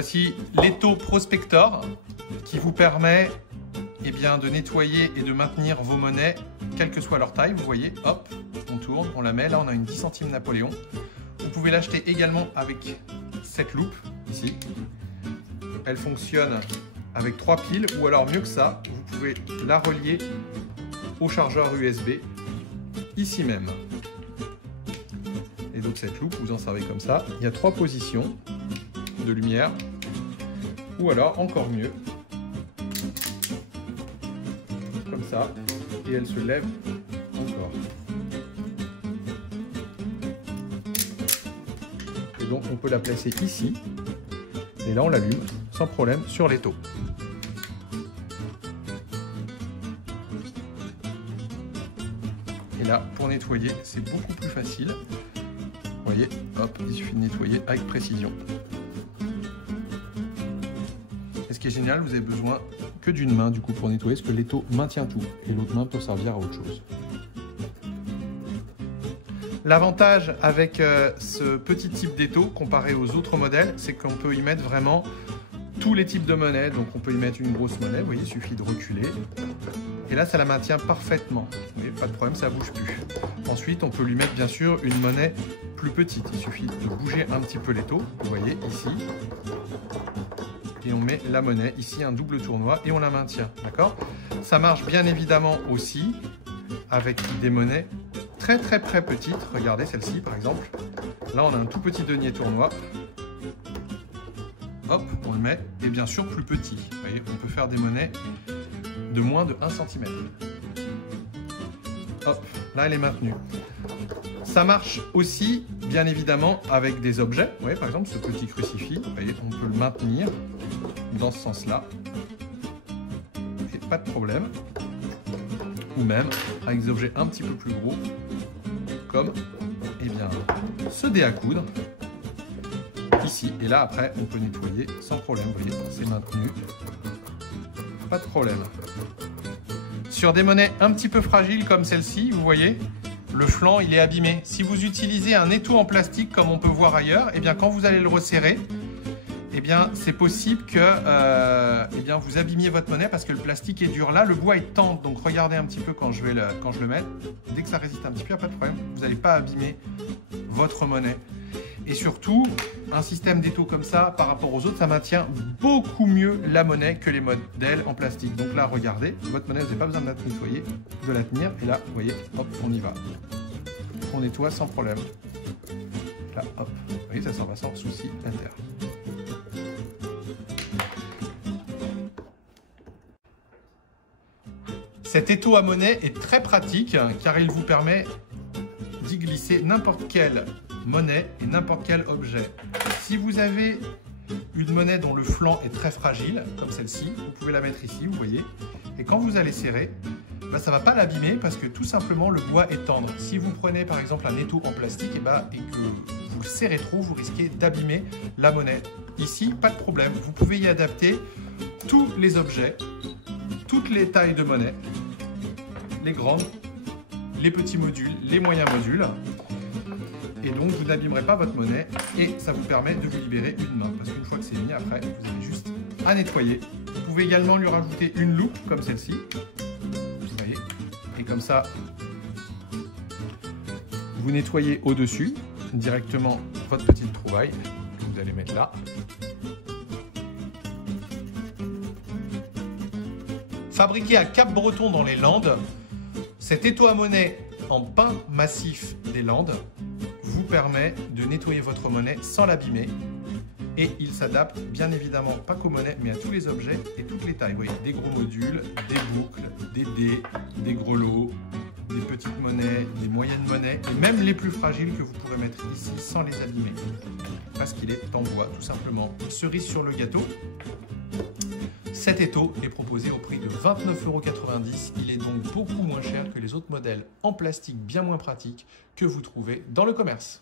Voici l'étau Prospector qui vous permet de nettoyer et de maintenir vos monnaies, quelle que soit leur taille. Vous voyez, hop, on tourne, on la met. Là, on a une 10 centimes Napoléon. Vous pouvez l'acheter également avec cette loupe ici. Elle fonctionne avec 3 piles ou alors mieux que ça, vous pouvez la relier au chargeur USB ici même. Et donc cette loupe, vous en servez comme ça. Il y a 3 positions de lumière ou alors encore mieux comme ça et elle se lève encore. Et donc on peut la placer ici et là on l'allume sans problème sur l'étau. Et là pour nettoyer c'est beaucoup plus facile. Vous voyez, hop, il suffit de nettoyer avec précision. Et ce qui est génial, vous avez besoin que d'une main du coup pour nettoyer, parce que l'étau maintient tout et l'autre main peut servir à autre chose. L'avantage avec ce petit type d'étau comparé aux autres modèles, c'est qu'on peut y mettre vraiment tous les types de monnaies. Donc on peut y mettre une grosse monnaie, vous voyez, il suffit de reculer. Et là, ça la maintient parfaitement. Vous voyez, pas de problème, ça ne bouge plus. Ensuite, on peut lui mettre bien sûr une monnaie plus petite. Il suffit de bouger un petit peu l'étau, vous voyez, ici. Et on met la monnaie, ici un double tournoi, et on la maintient, d'accord? Ça marche bien évidemment aussi avec des monnaies très petites. Regardez celle-ci par exemple. Là, on a un tout petit denier tournoi. Hop, on le met, et bien sûr plus petit. Vous voyez, on peut faire des monnaies de moins de 1 cm. Hop, là elle est maintenue. Ça marche aussi, bien évidemment, avec des objets. Vous voyez, par exemple, ce petit crucifix, vous voyez, on peut le maintenir dans ce sens-là. Et pas de problème. Ou même avec des objets un petit peu plus gros, comme ce dé à coudre. Ici, et là, après, on peut nettoyer sans problème. Vous voyez, c'est maintenu. Pas de problème. Sur des monnaies un petit peu fragiles comme celle-ci, vous voyez, le flanc il est abîmé. Si vous utilisez un étau en plastique comme on peut voir ailleurs, et bien quand vous allez le resserrer, et bien c'est possible que vous abîmiez votre monnaie parce que le plastique est dur. Là, le bois est tendre, donc regardez un petit peu quand je le mets. Dès que ça résiste un petit peu, il n'y a pas de problème. Vous n'allez pas abîmer votre monnaie. Et surtout, un système d'étau comme ça, par rapport aux autres, ça maintient beaucoup mieux la monnaie que les modèles en plastique. Donc là, regardez, votre monnaie, vous n'avez pas besoin de la nettoyer, de la tenir. Et là, vous voyez, hop, on y va. On nettoie sans problème. Là, hop, vous voyez, ça s'en va sans souci à terre. Cet étau à monnaie est très pratique car il vous permet d'y glisser n'importe quelle monnaie et n'importe quel objet. Si vous avez une monnaie dont le flanc est très fragile, comme celle-ci, vous pouvez la mettre ici, vous voyez, et quand vous allez serrer, ça ne va pas l'abîmer parce que tout simplement le bois est tendre. Si vous prenez par exemple un étau en plastique et que vous le serrez trop, vous risquez d'abîmer la monnaie. Ici, pas de problème, vous pouvez y adapter tous les objets, toutes les tailles de monnaie, les grandes, les petits modules, les moyens modules. Et donc, vous n'abîmerez pas votre monnaie et ça vous permet de vous libérer une main. Parce qu'une fois que c'est mis, après, vous avez juste à nettoyer. Vous pouvez également lui rajouter une loupe comme celle-ci. Vous voyez. Et comme ça, vous nettoyez au-dessus directement votre petite trouvaille que vous allez mettre là. Fabriqué à Cap-Breton dans les Landes, cet étau à monnaie en pin massif des Landes vous permet de nettoyer votre monnaie sans l'abîmer et il s'adapte bien évidemment pas qu'aux monnaies mais à tous les objets et toutes les tailles. Vous voyez, des gros modules, des boucles, des dés, des grelots, des petites monnaies, des moyennes monnaies et même les plus fragiles que vous pourrez mettre ici sans les abîmer parce qu'il est en bois tout simplement. Cerise sur le gâteau, cet étau est proposé au prix de 29,90 €. Il est donc beaucoup moins cher que les autres modèles en plastique bien moins pratiques que vous trouvez dans le commerce.